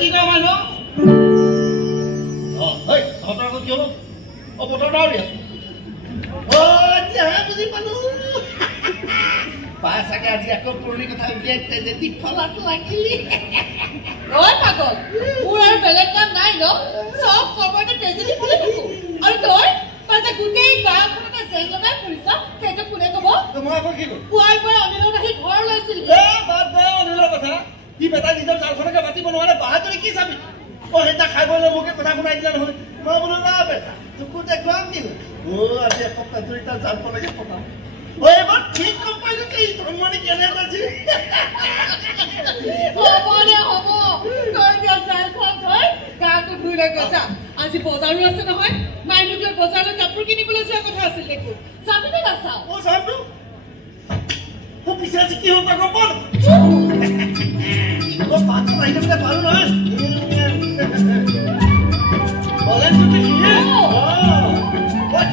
কি কাম মানুহ হয় তহঁতৰ আগত কি হ'ল বতৰ ডাৱৰী আছো এতিয়াহে বুজি পালো পাই চাগে আজি আকৌ পুৰণি কথা উলিয়াই যদি ফলাত লাগিলি ঐ পাগল মোৰ আৰু বেলেগ কাম নাই ন চব সময়তে তেজেদি ফুলি থাকো আৰু তই পাছে গোটেই গাঁওখনতে জেং লগাই ফুৰিছ সেইটো কোনে ক'ব মই আকৌ কি কৰিম পুৱাৰ পৰা অনিলত আহি ঘৰ লৈছিলি বাদ দে অনিলৰ কথা কি বেটা নিজৰ জালখনকে মাতিব নোৱাৰে বাহাদুৰি কি চাবি সেইটা খাই বলে মোকে কথা শুনাই দিলা নহয় মই বোলো না বেটা তোকো দেখুৱাম কি আজি এসপ্তাহ ধৰি তাৰ জালখনকে পতাম এবাৰ ঠিক গম পাইছো কি ধৰ্মনি কেনে পাইছি হ'ব দে হ'ব তই এতিয়া জালখন থৈ গাটো ধুই লৈ গৈছা আজি বজাৰো আছে নহয় মাইনুকে বজাৰলৈ কাপোৰ কিনিবলৈ যোৱা কথা আছিল দেখোন যাবি নে নাচাওঁ যামতো পিছে আজি কি হ'ল গম পাওঁ পাঁচশ আহি থাকোঁতে পাৰো নহয়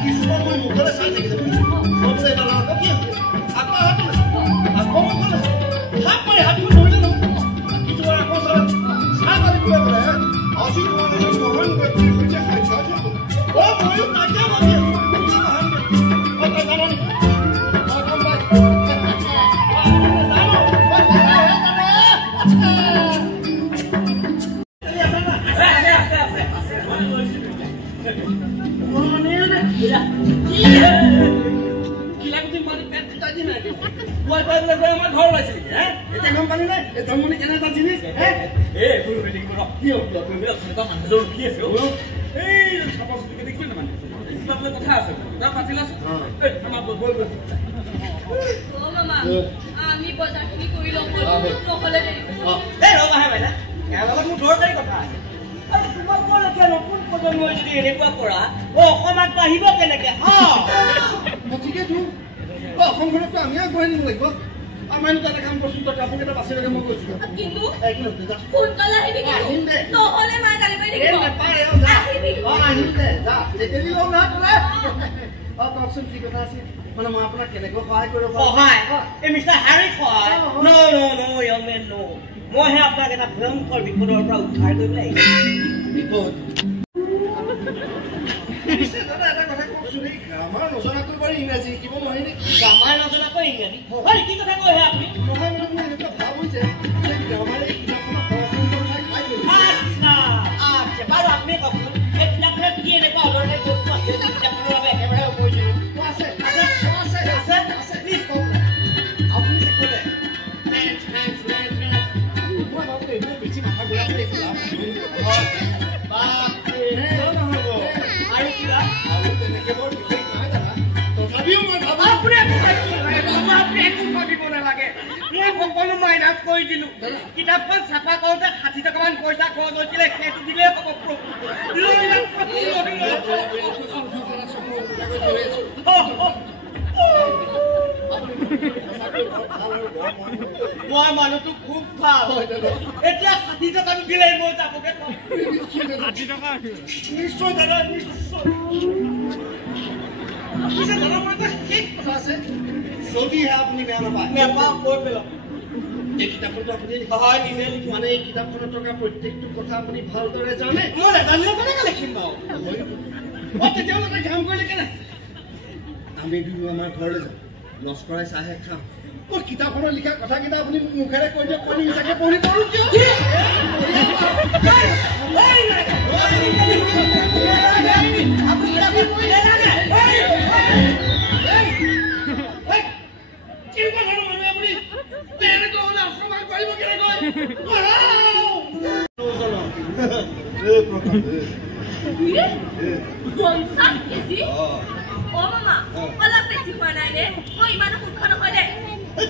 কিছুমান মোৰ মুখলৈ চাই থাকিলে আমি বজাৰখিনি কৰি লওঁ নহ'লে দেৰি মোৰ দৰকাৰী কথা আছে আৰু তোমালোকে নতুন প্ৰজন্মই যদি এনেকুৱা কৰা অসমত বাঢ়িব কেনেকে ঠিকেইতো অসমখনতো আমি আগবঢ়াই নিব লাগিব আমাৰ তাতে কাম কৰছো তই কাপোৰ কেইটা বাছি লাগে মই কৈছো কিন্তু সোনকালে আহিবি নহ'লে মায়ে গালি পাৰি থাকিব আহিম দে যা তেতেলি লওঁ না তোৰে কওকচোন কি কথা আছে মানে মই আপোনাক কেনেকৈ সহায় কৰিব সহায় এই মিষ্টাৰ হেৰি সহায় মইহে আপোনাক এটা ভয়ংকৰ বিপদৰ পৰা উদ্ধাৰ কৰিবলৈ বিপদ এটা কথা কওকচোন গ্ৰামাৰ নজনাকৈ বাৰু ইংৰাজী শিকিব নোৱাৰি নেকি গ্ৰামাৰ নজনাকৈ ইংৰাজী কি কথা কয়হে আপুনি নহয় মানে মোৰ এনেকুৱা ভাৱ হৈছে যে গ্ৰামাৰ এই কিতাপখনৰ সৰহ খাই আচ্ছা বাৰু আপুনি কওকচোন এই কিতাপখনত কি এনেকুৱা ধৰণে বস্তু আছে যে কিতাপখনৰ বাবে একেবাৰে উপযোগী প্লিজ কওক আপুনি যে ক'লে বেছি মাথা ঘূৰা কৰি আৰু কিবা তেনেকে বৰ বিশেষ নাই দাদা তথাপিও মই ভাবো আপুনি একো ভাবিব নালাগে মই সকলো মাইনাছ কৰি দিলো কিতাপখন চাফা কৰোঁতে 60 টকামান পইচা খৰচ হৈছিলে সেইটো দিলেই ক'ব মই মানুহটো খুব ভাল এতিয়া 60 টকা দিলে মই যাবগে 60 টকা নিশ্চয় দাদা নিশ্চয় দাদা মই ঠিক কথা আছে যদিহে আপুনি বেয়া নাপায় নেপাওঁ কৈ পেলাম এই কিতাপখনটো আপুনি হয় নিজে লিখিম মানে এই কিতাপখনত থকা প্ৰত্যেকটো কথা আপুনি ভালদৰে জানে মই নাজানিলে কেনেকৈ লিখিম বাৰু তেতিয়াহ'লে এটা কাম কৰিলে কেনে আমি দুয়ো আমাৰ ঘৰলৈ যাম লস্কৰাই চাহে খাম কিতাপখনত লিখা কথাকেইটা আপুনি মুখেৰে কৈ দিয়ক পঢ়ি চাগে পঢ়ি পঢ়ো কিয়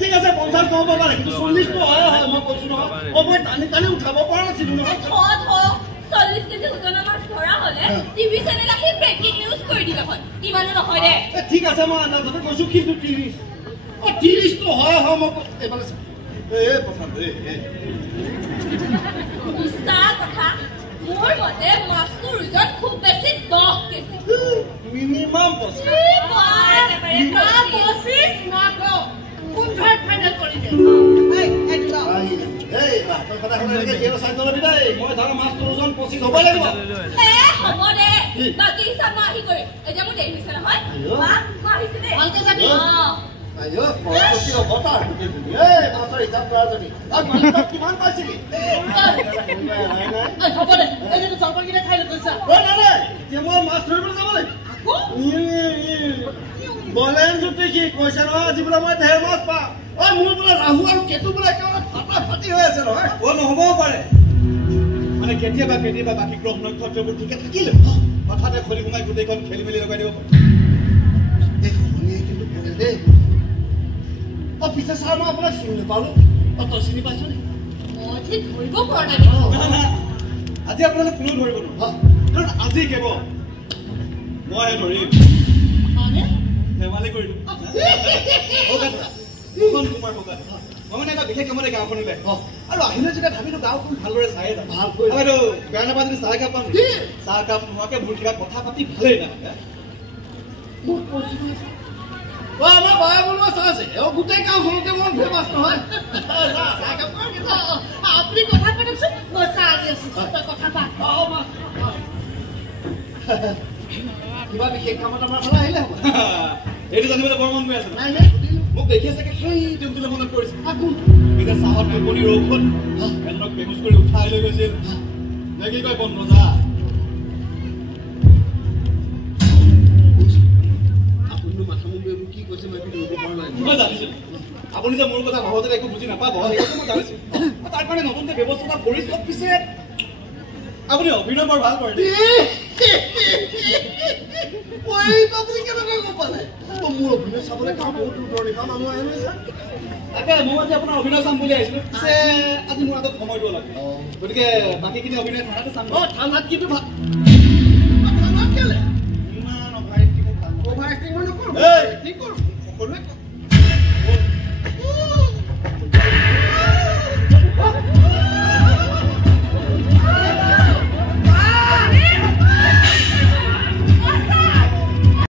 ঠিক আছে 50 নহব পাৰে কিন্তু 40 তো হয় মই কৈছো নহয় মই টানি টানি উঠাব পৰা নাছিলো নহয় 40 কেজি ওজনৰ মাছ ধৰা হলে টিভি চেনেল আহি ব্ৰেকিং নিউজ কৰি দিলে হয় ইমানো নহয় দে ঠিক আছে মই আন্দাজতে কৈছো কিন্তু 30 তো হয় মই এবাৰ কথা ইচ্ছা কথা মোৰ মতে মাছটোৰ ওজন খুব বেছি 10 কেজি মিনিমাম 25 ফাইনেল কৰি দে এই তই সদায় সদায় এনেকৈ জিয়েৰ চাই নলবি দেই মই ধৰ মাছ তোৰজন 25 হ'বই লাগিব হ'ব দে বাকী হিচাপ মই আহি কৰিম এতিয়া মোৰ দেৰি হৈছে নহয় মা মই আহিছো দে ভালকে যাবি আইও পৰপতি অৱতাৰ এই মাছৰ হিচাপ কৰা যদি আৰু মাছৰ কিমান পাইছিলি হ'ব দে এই যে জলপানকেইটা খাই লৈ গৈছা নাই এতিয়া মই মাছ ধৰিবলৈ যাব লাগিব বলেন জ্যোতি কি কৈছে নহয় আজি বোলে মই ঢেৰ মাছ পাম মোৰ বোলে ৰাহু আৰু কেতু বোলে একেবাৰে ফাটি হৈ আছে নহয় নহ'বও পাৰে মানে কেতিয়াবা বাকী গ্ৰহ নক্ষত্ৰবোৰ ঠিকে থাকিলে হঠাতে খৰি সোমাই গোটেইখন খেলি মেলি লগাই দিব পাৰে পিছে ছাৰ মই আপোনাক চিনি নাপালো তই চিনি পাইছ নে মই ঠিক ধৰিব পৰা নাই আজি আপোনালোক কোনো ধৰিব নোৱাৰো কাৰণ আজি কেৱল মই ধৰিম ধেমালি কৰিলো তোমাৰ মই মানে এটা বিশেষ কামতে গাঁওখন ওলাই আৰু আহিলে যেতিয়া ভাবিলো গাঁওখন ভালদৰে চাই যাম আৰু বেয়া নাপায় যদি চাহ একাপ পাম চাহ একাপ নোহোৱাকে মোৰ কিবা কথা পাতি ভালেই নালাগে আমাৰ বায়ে বনোৱা চাহ আছে গোটেই গাঁওখনতে মই ধেৰ মাছ নহয় আপুনি কথা পাতকচোন মই চাহ দি আছো তই কথা পাত কিবা বিশেষ কামত আমাৰ ফালে আহিলে হ'ব এইটো জানিবলৈ বৰ মন গৈ আছে মোক দেখি চাগে সেই দিনটোলৈ মনত পৰিছে এতিয়া চাহত টোপনিৰ ঔষধ এজনক বেহুচ কৰি উঠাই লৈ গৈছিল নে কি কয় বন ৰজা আপুনি মাথা মুন্ডুৱে মোক কি কৈছে মই ধৰিব পৰা নাই মই জানিছিলো আপুনি যে মোৰ কথা সহজতে একো বুজি নাপাব সেইটো মই জানিছিলো তাৰ কাৰণে নতুনকৈ ব্যৱস্থা কৰি চব পিছে আপুনি অভিনয় বৰ ভাল কৰে আপুনি কেনেকৈ গম পালে মোৰ অভিনয় চাবলৈ গাঁও বহুত দূৰ দূৰণিৰ মানুহ আহে নহয় তাকে মই আজি আপোনাৰ অভিনয় চাম বুলি আহিছিলো পিছে আজি মোৰ হাতত সময়টো লাগে গতিকে বাকীখিনি অভিনয় ঠাণ্ডাতে চাম ঠাণ্ডাত কিন্তু